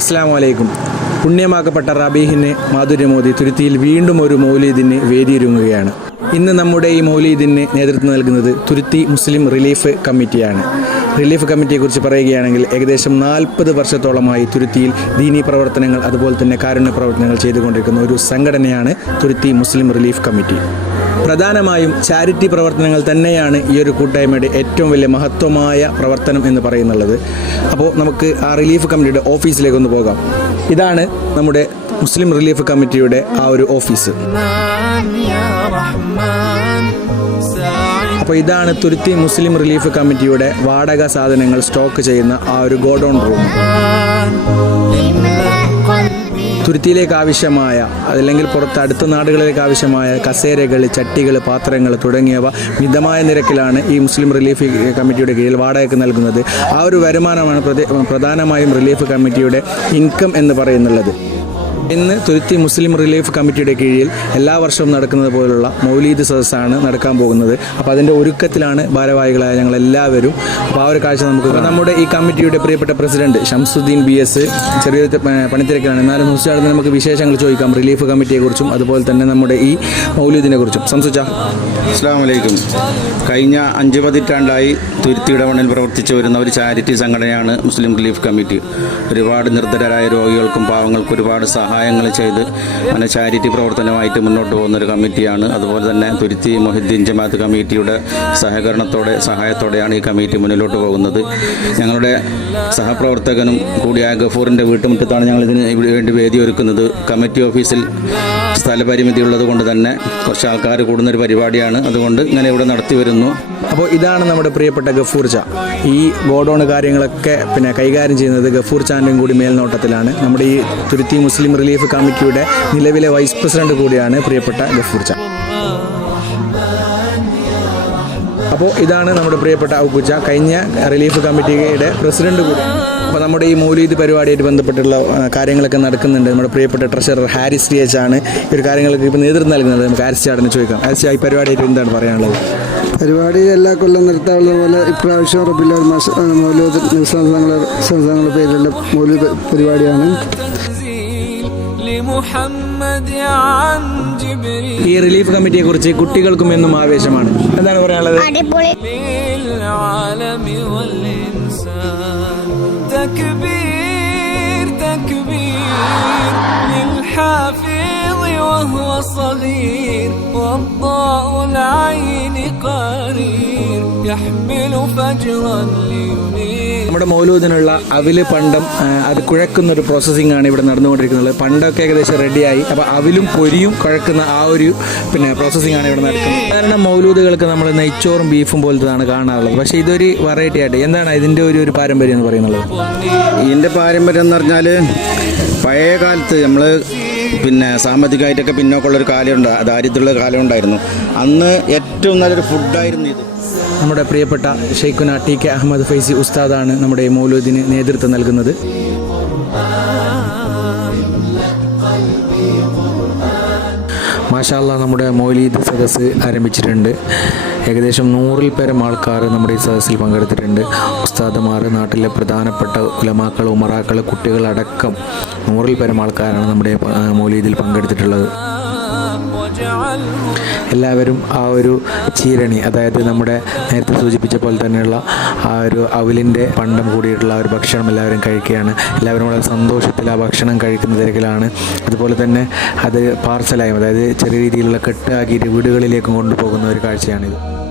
അസ്സാം വലൈക്കും പുണ്യമാക്കപ്പെട്ട റബീഹിന് മാധുര്യമോദി തുരുത്തിയിൽ വീണ്ടും ഒരു മൗലീദിന് വേദിയൊരുങ്ങുകയാണ്. ഇന്ന് നമ്മുടെ ഈ മൗലീദിന് നേതൃത്വം നൽകുന്നത് തുരുത്തി മുസ്ലിം റിലീഫ് കമ്മിറ്റിയാണ്. റിലീഫ് കമ്മിറ്റിയെക്കുറിച്ച് പറയുകയാണെങ്കിൽ ഏകദേശം നാൽപ്പത് വർഷത്തോളമായി തുരുത്തിയിൽ ദീനീ പ്രവർത്തനങ്ങൾ അതുപോലെ തന്നെ കാരുണ്യ പ്രവർത്തനങ്ങൾ ചെയ്തുകൊണ്ടിരിക്കുന്ന ഒരു സംഘടനയാണ് തുരുത്തി മുസ്ലിം റിലീഫ് കമ്മിറ്റി. പ്രധാനമായും ചാരിറ്റി പ്രവർത്തനങ്ങൾ തന്നെയാണ് ഈ ഒരു കൂട്ടായ്മയുടെ ഏറ്റവും വലിയ മഹത്വമായ പ്രവർത്തനം എന്ന് പറയുന്നുള്ളത്. അപ്പോൾ നമുക്ക് ആ റിലീഫ് കമ്മിറ്റിയുടെ ഓഫീസിലേക്ക് ഒന്ന് പോകാം. ഇതാണ് നമ്മുടെ മുസ്ലിം റിലീഫ് കമ്മിറ്റിയുടെ ആ ഒരു ഓഫീസ് അപ്പോൾ ഇതാണ് തുരുത്തി മുസ്ലിം റിലീഫ് കമ്മിറ്റിയുടെ വാടക സാധനങ്ങൾ സ്റ്റോക്ക് ചെയ്യുന്ന ആ ഒരു ഗോഡൗൺ റൂം തുരുത്തിയിലേക്ക് ആവശ്യമായ അതല്ലെങ്കിൽ പുറത്ത് അടുത്ത നാടുകളിലേക്ക് ആവശ്യമായ കസേരകൾ ചട്ടികൾ പാത്രങ്ങൾ തുടങ്ങിയവ മിതമായ നിരക്കിലാണ് ഈ മുസ്ലിം റിലീഫ് കമ്മിറ്റിയുടെ കീഴിൽ വാടകയ്ക്ക് നൽകുന്നത്. ആ ഒരു വരുമാനമാണ് പ്രധാനമായും റിലീഫ് കമ്മിറ്റിയുടെ ഇൻകം എന്ന് പറയുന്നുള്ളത്. ഇന്ന് തുരുത്തി മുസ്ലിം റിലീഫ് കമ്മിറ്റിയുടെ കീഴിൽ എല്ലാ വർഷവും നടക്കുന്നത് പോലുള്ള മൗലീദ് സദസ്സാണ് നടക്കാൻ പോകുന്നത്. അപ്പോൾ അതിന്റെ ഒരുക്കത്തിലാണ് ഭാരവാഹികളായ ഞങ്ങൾ എല്ലാവരും അപ്പോൾ ആ ഒരു കാഴ്ച നമുക്ക് നമ്മുടെ ഈ കമ്മിറ്റിയുടെ പ്രിയപ്പെട്ട പ്രസിഡന്റ് ഷംസുദ്ദീൻ ബി എസ് ചെറിയൊരു പണിത്തിരക്കാണ് എന്നാലും മുസ്ലിം നമുക്ക് വിശേഷങ്ങൾ ചോദിക്കാം. റിലീഫ് കമ്മിറ്റിയെക്കുറിച്ചും അതുപോലെ തന്നെ നമ്മുടെ ഈ മൗലീദിനെ കുറിച്ചും. സംസുച്ച അസ്സാം വലൈക്കും കഴിഞ്ഞ അഞ്ച് പതിറ്റാണ്ടായി തുരുത്തിയുടെ മണ്ണിൽ പ്രവർത്തിച്ചു വരുന്ന ഒരു ചാരിറ്റി സംഘടനയാണ് മുസ്ലിം റിലീഫ് കമ്മിറ്റി. ഒരുപാട് നിർദ്ധരായ രോഗികൾക്കും പാവങ്ങൾക്കും ഒരുപാട് സഹായങ്ങൾ ചെയ്ത് അങ്ങനെ ചാരിറ്റി പ്രവർത്തനമായിട്ട് മുന്നോട്ട് പോകുന്ന ഒരു കമ്മിറ്റിയാണ്. അതുപോലെ തന്നെ തുരുത്തി മൊഹിദ്ദീൻ ജമാഅത്ത് കമ്മിറ്റിയുടെ സഹകരണത്തോടെ സഹായത്തോടെയാണ് ഈ കമ്മിറ്റി മുന്നിലോട്ട് പോകുന്നത്. ഞങ്ങളുടെ സഹപ്രവർത്തകനും കൂടിയായ ഗഫൂറിന്റെ വീട്ടുമുറ്റത്താണ് ഞങ്ങൾ ഇതിന് വേണ്ടി വേദി ഒരുക്കുന്നത്. കമ്മിറ്റി ഓഫീസിൽ സ്ഥലപരിമിതി ഉള്ളത് കൊണ്ട് തന്നെ കുറച്ച് ആൾക്കാർ കൂടുന്ന ഒരു പരിപാടിയാണ്. അതുകൊണ്ട് ഇങ്ങനെ ഇവിടെ നടത്തി വരുന്നു. അപ്പോൾ ഇതാണ് നമ്മുടെ പ്രിയപ്പെട്ട ഗഫൂർ ചാ. ഈ ഗോഡൗൺ കാര്യങ്ങളൊക്കെ പിന്നെ കൈകാര്യം ചെയ്യുന്നത് ഗഫൂർ ചാന്റെയും കൂടി മേൽനോട്ടത്തിലാണ്. നമ്മുടെ ഈ തുരുത്തി മുസ്ലിം റിലീഫ് കമ്മിറ്റിയുടെ നിലവിലെ വൈസ് പ്രസിഡന്റ് കൂടിയാണ് പ്രിയപ്പെട്ട ഗഫൂർ ചാ. അപ്പോൾ ഇതാണ് നമ്മുടെ പ്രിയപ്പെട്ട ഔപ്പുച്ച കഴിഞ്ഞ റിലീഫ് കമ്മിറ്റിയുടെ പ്രസിഡന്റ് കൂടി. അപ്പോൾ നമ്മുടെ ഈ മൗലീദ് പരിപാടിയായിട്ട് ബന്ധപ്പെട്ടുള്ള കാര്യങ്ങളൊക്കെ നടക്കുന്നുണ്ട്. നമ്മുടെ പ്രിയപ്പെട്ട ട്രഷറർ ഹാരിസ് ടി എച്ച് ആണ്. ഈ ഒരു കാര്യങ്ങൾക്ക് ഇപ്പോൾ നേതൃത്വം നൽകുന്നത്. നമുക്ക് ഹാരിസ് ചാടനെ ചോദിക്കാം. ഹാരിസ് ഈ പരിപാടിയായിട്ട് എന്താണ് പറയാനുള്ളത്? പരിപാടി എല്ലാ കൊല്ലം നിർത്താനുള്ള പോലെ ഇപ്രാവശ്യം റബില്ല മൗലൂദ് സംസ്ഥാനങ്ങളുടെ പേരിലുള്ള മൗലൂദ് പരിപാടിയാണ്. ഈ റിലീഫ് കമ്മിറ്റിയെ കുറിച്ച് കുട്ടികൾക്കും എന്നും ആവേശമാണ് എന്താണ് പറയാനുള്ളത് للعالم والإنسان تكبير تكبير للحافظ وهو صغير والضاء العين قرير يحمل فجرا لينير നമ്മുടെ മൗലൂദിനുള്ള അവിൽ പണ്ടം അത് കുഴക്കുന്ന ഒരു പ്രോസസ്സിംഗ് ആണ് ഇവിടെ നടന്നുകൊണ്ടിരിക്കുന്നത്. പണ്ടൊക്കെ ഏകദേശം റെഡിയായി അപ്പോൾ അവിലും പൊരിയും കുഴക്കുന്ന ആ ഒരു പിന്നെ പ്രോസസ്സിംഗ് ആണ് ഇവിടെ നടക്കുന്നത്. സാധാരണ മൗലൂദുകൾക്ക് നമ്മൾ നെയ്ച്ചോറും ബീഫും പോലത്തതാണ് കാണാറുള്ളത്. പക്ഷേ ഇതൊരു വെറൈറ്റി ആയിട്ട് എന്താണ് ഇതിന്റെ ഒരു ഒരു പാരമ്പര്യം എന്ന് പറയുന്നത്? ഇതിന്റെ പാരമ്പര്യം എന്ന് പറഞ്ഞാൽ പഴയ കാലത്ത് നമ്മൾ പിന്നെ സാമ്പത്തികമായിട്ടൊക്കെ പിന്നോക്കമുള്ളൊരു കാലമുണ്ട് ദാരിദ്ര്യമുള്ള കാലം ഉണ്ടായിരുന്നു. അന്ന് ഏറ്റവും നല്ലൊരു ഫുഡായിരുന്നു ഇത്. നമ്മുടെ പ്രിയപ്പെട്ട ഷെയ്ഖുന ടി കെ അഹമ്മദ് ഫൈസി ഉസ്താദാണ് നമ്മുടെ മൗലൂദിന് നേതൃത്വം നൽകുന്നത്. മാഷാല്ല നമ്മുടെ മൗലീദ് സദസ്സ് ആരംഭിച്ചിട്ടുണ്ട്. ഏകദേശം നൂറിൽ പേരം ആൾക്കാർ നമ്മുടെ ഈ സദസ്സിൽ പങ്കെടുത്തിട്ടുണ്ട്. ഉസ്താദമാർ നാട്ടിലെ പ്രധാനപ്പെട്ട കുലമാക്കൾ ഉമറാക്കൾ കുട്ടികളടക്കം നൂറിൽ പേരം ആൾക്കാരാണ് നമ്മുടെ മൗലീദിൽ പങ്കെടുത്തിട്ടുള്ളത്. എല്ലാവരും ആ ഒരു ചീരണി അതായത് നമ്മുടെ നേരത്തെ സൂചിപ്പിച്ച പോലെ തന്നെയുള്ള ആ ഒരു അവിലിന്റെ പണ്ടം കൂടിയിട്ടുള്ള ഒരു ഭക്ഷണം എല്ലാവരും കഴിക്കുകയാണ്. എല്ലാവരും വളരെ സന്തോഷത്തിൽ ആ ഭക്ഷണം കഴിക്കുന്ന തിരക്കിലാണ്. അതുപോലെ തന്നെ അത് പാർസലായും അതായത് ചെറിയ രീതിയിലുള്ള കെട്ടാക്കിയിട്ട് വീടുകളിലേക്കും കൊണ്ടുപോകുന്ന ഒരു കാഴ്ചയാണിത്.